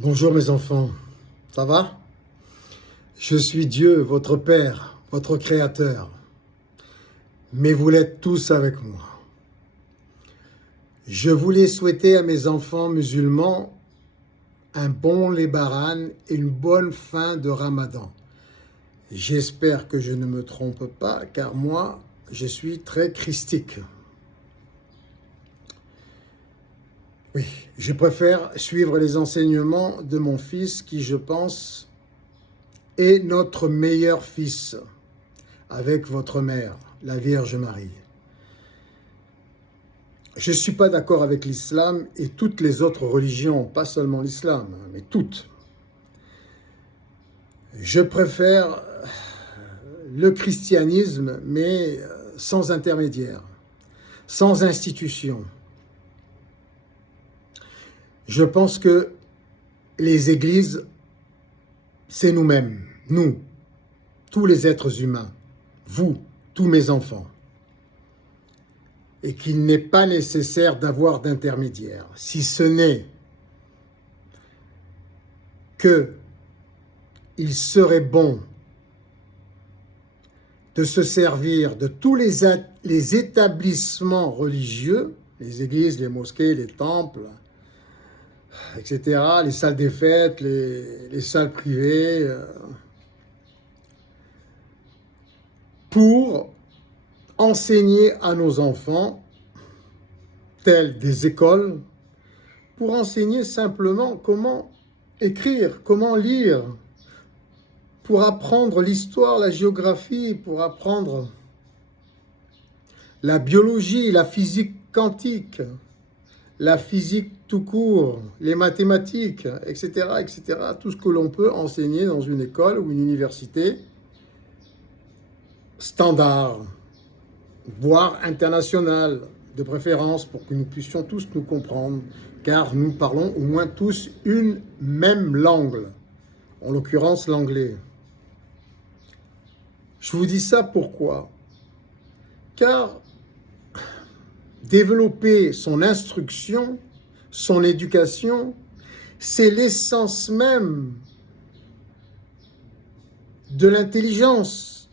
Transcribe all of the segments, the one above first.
Bonjour mes enfants, ça va? Je suis Dieu, votre Père, votre Créateur, mais vous l'êtes tous avec moi. Je voulais souhaiter à mes enfants musulmans un bon Lébaran et une bonne fin de Ramadan. J'espère que je ne me trompe pas, car moi, je suis très christique. Oui, je préfère suivre les enseignements de mon fils qui, je pense, est notre meilleur fils, avec votre mère, la Vierge Marie. Je ne suis pas d'accord avec l'islam et toutes les autres religions, pas seulement l'islam, mais toutes. Je préfère le christianisme, mais sans intermédiaire, sans institution. Je pense que les églises, c'est nous-mêmes, nous, tous les êtres humains, vous, tous mes enfants. Et qu'il n'est pas nécessaire d'avoir d'intermédiaire, si ce n'est qu'il serait bon de se servir de tous les établissements religieux, les églises, les mosquées, les temples, etc., les salles des fêtes, les salles privées, pour enseigner à nos enfants, telles des écoles, pour enseigner simplement comment écrire, comment lire, pour apprendre l'histoire, la géographie, pour apprendre la biologie, la physique quantique, la physique tout court, les mathématiques, etc., etc., tout ce que l'on peut enseigner dans une école ou une université standard, voire internationale, de préférence, pour que nous puissions tous nous comprendre, car nous parlons au moins tous une même langue, en l'occurrence l'anglais. Je vous dis ça pourquoi? Car développer son instruction, son éducation, c'est l'essence même de l'intelligence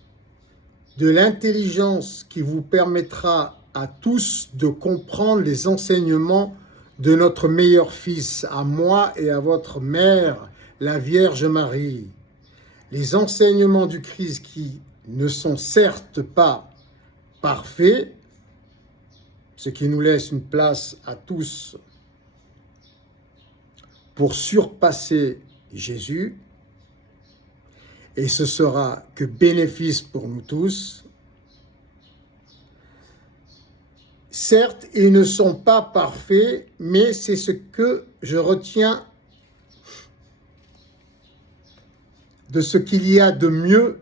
qui vous permettra à tous de comprendre les enseignements de notre meilleur fils, à moi et à votre mère, la Vierge Marie. Les enseignements du Christ qui ne sont certes pas parfaits, ce qui nous laisse une place à tous pour surpasser Jésus, et ce sera que bénéfice pour nous tous. Certes, ils ne sont pas parfaits, mais c'est ce que je retiens de ce qu'il y a de mieux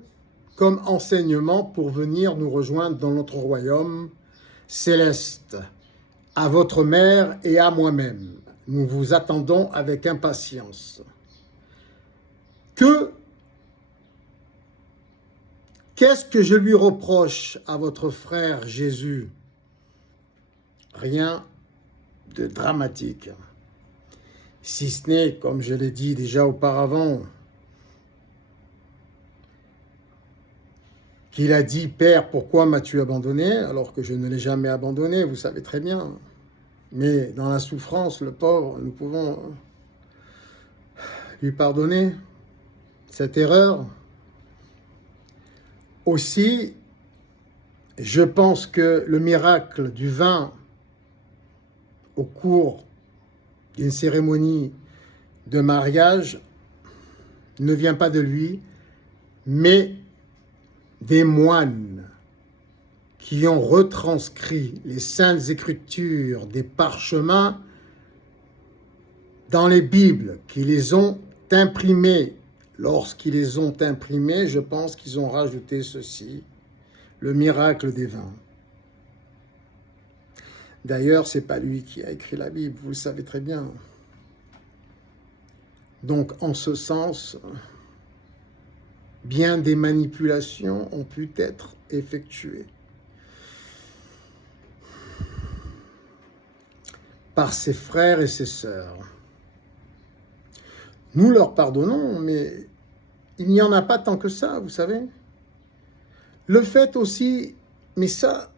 comme enseignement pour venir nous rejoindre dans notre royaume céleste. À votre mère et à moi-même, nous vous attendons avec impatience. Qu'est-ce que je lui reproche à votre frère Jésus? Rien de dramatique, si ce n'est, comme je l'ai dit déjà auparavant, qu'il a dit « Père, pourquoi m'as-tu abandonné ?» alors que je ne l'ai jamais abandonné, vous savez très bien. Mais dans la souffrance, le pauvre, nous pouvons lui pardonner cette erreur. Aussi, je pense que le miracle du vin au cours d'une cérémonie de mariage ne vient pas de lui, mais des moines qui ont retranscrit les saintes écritures des parchemins dans les Bibles, qui les ont imprimées. Lorsqu'ils les ont imprimées, je pense qu'ils ont rajouté ceci, le miracle des vins. D'ailleurs, ce n'est pas lui qui a écrit la Bible, vous le savez très bien. Donc, en ce sens, bien des manipulations ont pu être effectuées par ses frères et ses sœurs. nous leur pardonnons, mais il n'y en a pas tant que ça, vous savez. Le fait aussi, mais ça,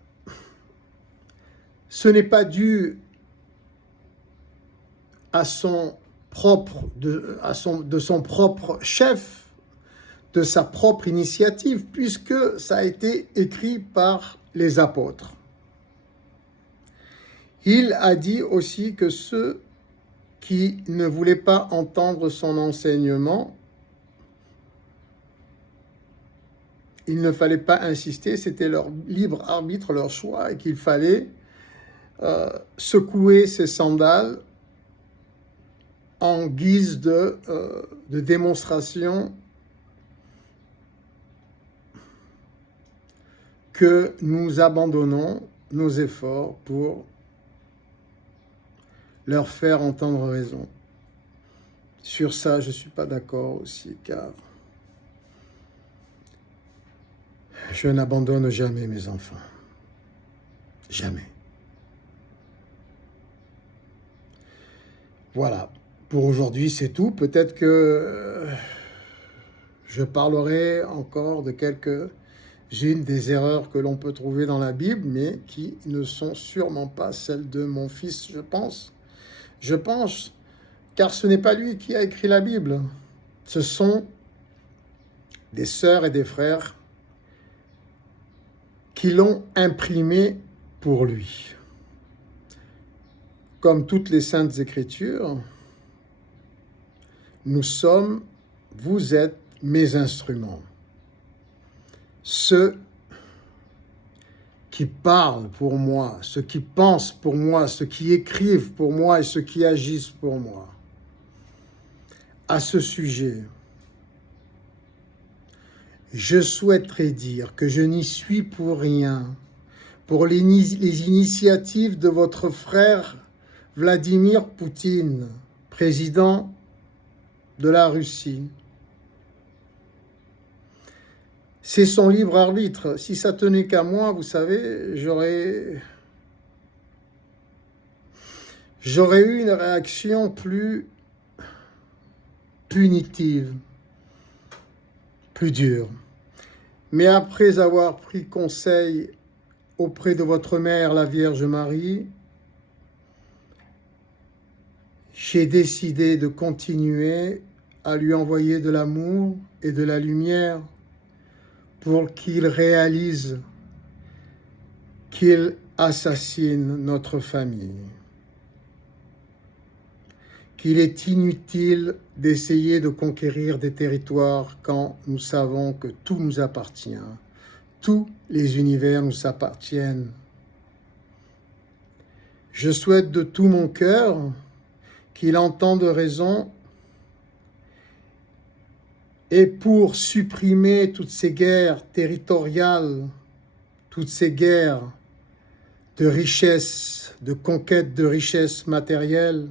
ce n'est pas dû à son propre, de son propre chef, de sa propre initiative, puisque ça a été écrit par les apôtres. Il a dit aussi que ceux qui ne voulaient pas entendre son enseignement, il ne fallait pas insister, c'était leur libre arbitre, leur choix, et qu'il fallait secouer ses sandales en guise de démonstration que nous abandonnons nos efforts pour leur faire entendre raison. Sur ça, je ne suis pas d'accord aussi, car je n'abandonne jamais mes enfants. Jamais. Voilà. Pour aujourd'hui, c'est tout. Peut-être que je parlerai encore de quelques-unes des erreurs que l'on peut trouver dans la Bible, mais qui ne sont sûrement pas celles de mon fils, je pense. Je pense, car ce n'est pas lui qui a écrit la Bible. Ce sont des sœurs et des frères qui l'ont imprimé pour lui. Comme toutes les saintes écritures, vous êtes mes instruments. Ceux qui parlent pour moi, ceux qui pensent pour moi, ceux qui écrivent pour moi et ceux qui agissent pour moi. À ce sujet, je souhaiterais dire que je n'y suis pour rien, pour les initiatives de votre frère Vladimir Poutine, président de la Russie. C'est son libre arbitre. Si ça tenait qu'à moi, vous savez, j'aurais eu une réaction plus punitive, plus dure. Mais après avoir pris conseil auprès de votre mère, la Vierge Marie, j'ai décidé de continuer à lui envoyer de l'amour et de la lumière pour qu'il réalise qu'il assassine notre famille, qu'il est inutile d'essayer de conquérir des territoires quand nous savons que tout nous appartient, tous les univers nous appartiennent. Je souhaite de tout mon cœur qu'il entende raison et pour supprimer toutes ces guerres territoriales, toutes ces guerres de richesse, de conquête de richesse matérielle,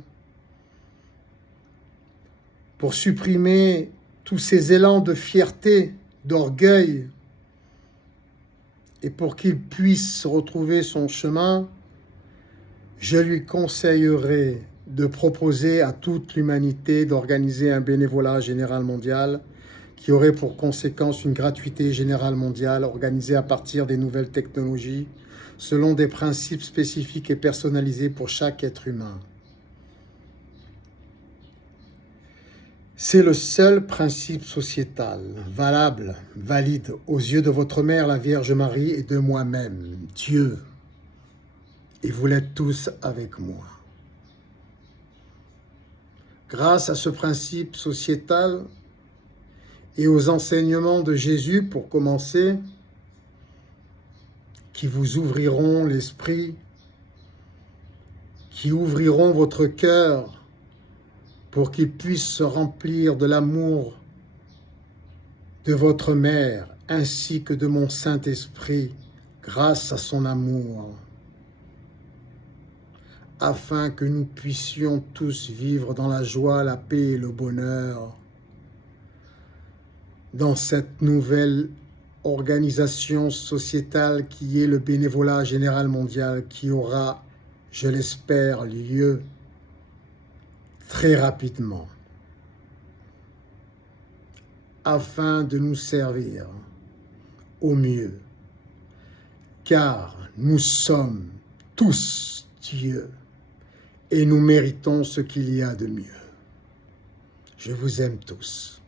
pour supprimer tous ces élans de fierté, d'orgueil, et pour qu'il puisse retrouver son chemin, je lui conseillerais de proposer à toute l'humanité d'organiser un bénévolat général mondial qui aurait pour conséquence une gratuité générale mondiale organisée à partir des nouvelles technologies selon des principes spécifiques et personnalisés pour chaque être humain. C'est le seul principe sociétal, valable, valide aux yeux de votre mère, la Vierge Marie, et de moi-même, Dieu. Et vous l'êtes tous avec moi. Grâce à ce principe sociétal et aux enseignements de Jésus, pour commencer, qui vous ouvriront l'esprit, qui ouvriront votre cœur pour qu'il puisse se remplir de l'amour de votre mère ainsi que de mon Saint-Esprit grâce à son amour, afin que nous puissions tous vivre dans la joie, la paix et le bonheur dans cette nouvelle organisation sociétale qui est le bénévolat général mondial, qui aura, je l'espère, lieu très rapidement. afin de nous servir au mieux, car nous sommes tous Dieu et nous méritons ce qu'il y a de mieux. Je vous aime tous.